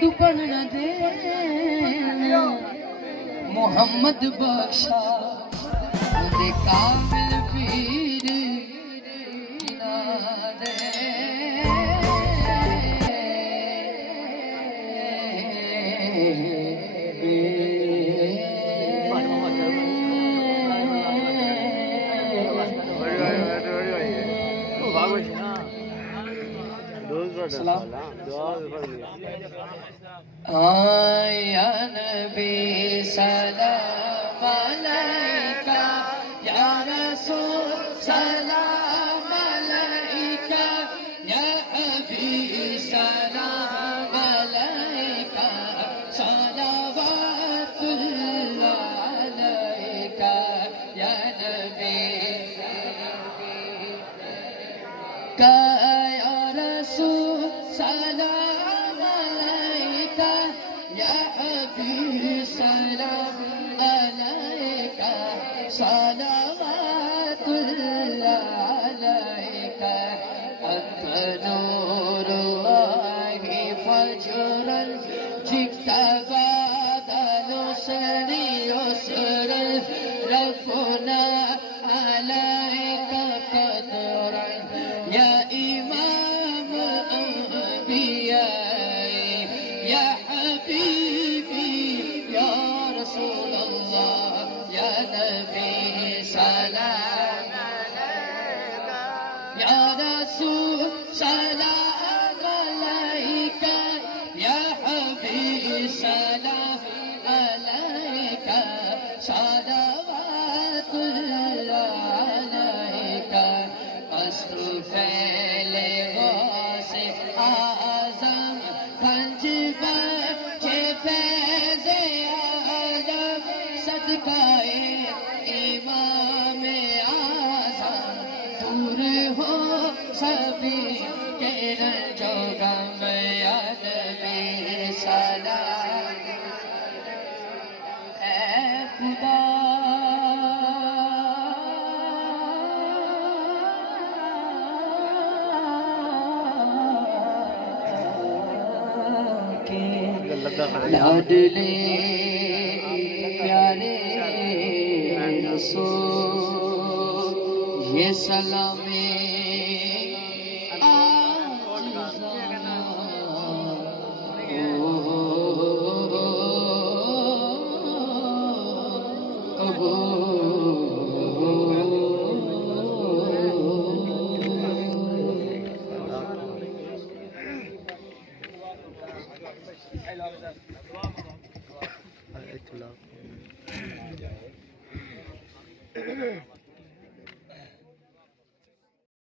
دکن نہ دے محمد بخشا دے کامل پیر نہ دے یا نبی سلام علیکہ یا رسول سلام علیکہ یا حبیب سلام علیکہ صلوات اللہ علیکہ یا نبی یا رسول سلام علیکہ یا حبیب سلام علیکہ صلوات اللہ علیکہ انت نور اللہ فجرا جئت بعد نصر يسر ربنا عليك قدرا يا إمام أنبيائي يا حبيبي يا رسول الله يا نبي سلام عليك يا رسول سلام عليك يا حبيب سلام عليك صلوات الله عليك أستغفر لغوث أعظم پنج فیض عالم صدقہ امام اعظم دور ہو سبھی کے رنج و غم یا نبی سلام اے خدا لاڈلے پیارے رسول یہ سلام I